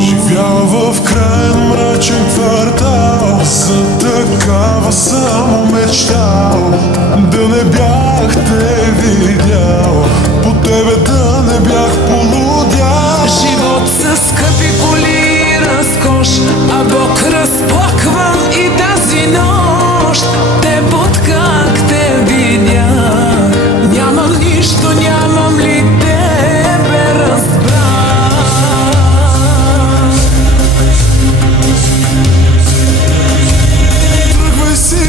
Живява в крайно мрачен квартал, за такава само мечтал. Да не бях те видял, по тебе да не бях полудял. Живот със скъпи коли и разкош, а Бог разплаквам и тази нощ. Теб от как те видях, нямам нищо, нямам ли тебе разбрах. Тръгвай си,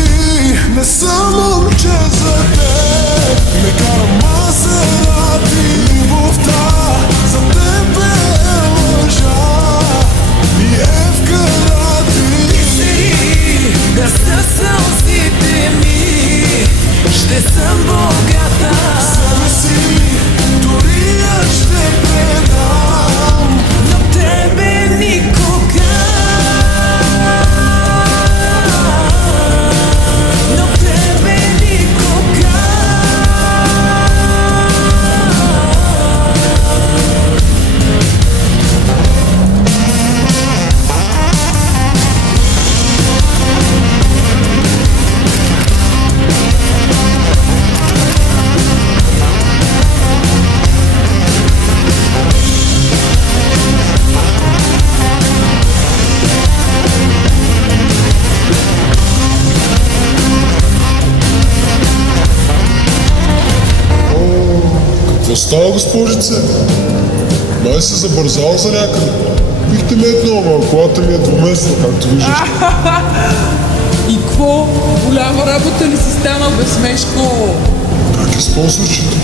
не съм момче за теб. Не карам Мазерати, любовта за тебе е лъжа и е в карати. Ти да са сълзите ми, ще съм богата. Себе си дори аз ще предам, Но тебе никога, но тебе никога. какво става, госпожице? Май се забързал за някъде. Бихте метнала, но колата ми е двуместна, както виждаш. И какво? Голяма работа ли си стана, бе, Смешко? Как е спонсорчето?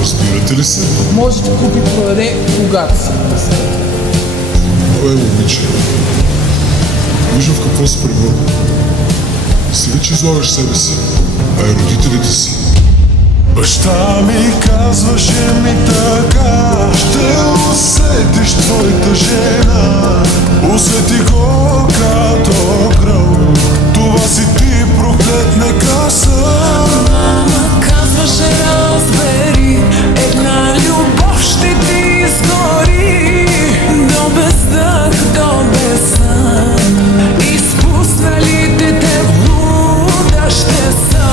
Разбирате ли се? Може да купи продаде, когато си. Кое, момиче? Виждам в какво се превърна. Си ли, че излагаш себе си, а и родителите си? Баща ми казваше ми така: ще усетиш твоята жена. Усети го като гром. Това си ти, проклет, нека съм. Мама казваше, разбери, една любов ще ти изгори. До бездъх, до безсън, изпусналите те в луда ще са.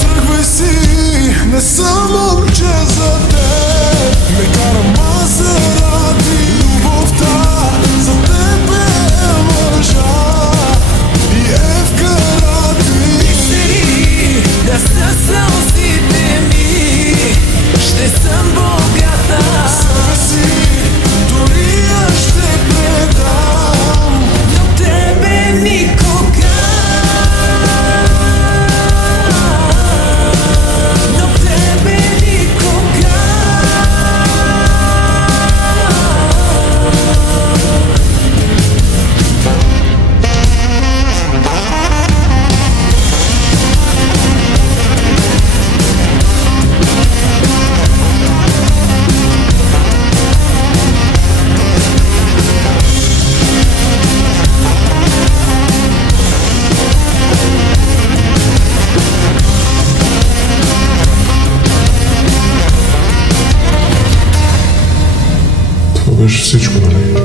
Тръгвай си, не съм момче за теб. Не карам Мазерати, любовта за тебе е лъжа и е в карати. Ти да са сълзите ми, ще съм богата. Себе си дори аз ще предам, Но тебе никога, но тебе никога. това беше всичко, нали?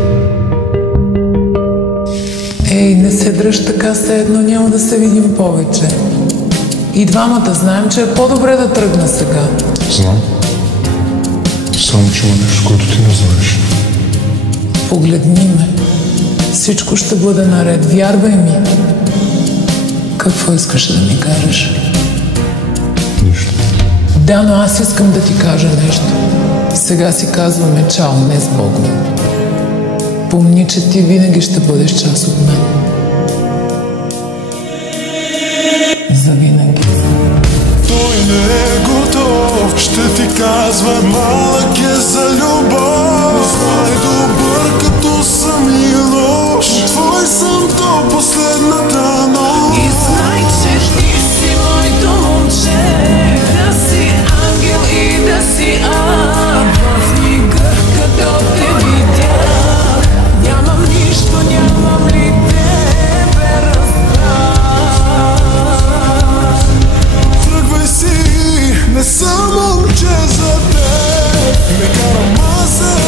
Ей, не се дръж така, все едно няма да се видим повече. И двамата знаем, че е по-добре да тръгна сега. Знам. Само че има нещо, което ти не знаеш. Погледни ме. Всичко ще бъде наред, вярвай ми. Какво искаш да ми кажеш? Нищо. Да, но аз искам да ти кажа нещо. Сега си казваме чао, не с Богом. Помни, че ти винаги ще бъдеш част от мен. Завинаги. Той не е готов, ще ти казва, малък е за любов. Знай добър като съм и лош, твой съм до последната нощ. И знай, че ти си моето момче, да си ангел и да си ад. В мига, като те видях, нямам нищо, нямам ли те че за теб ме кара маса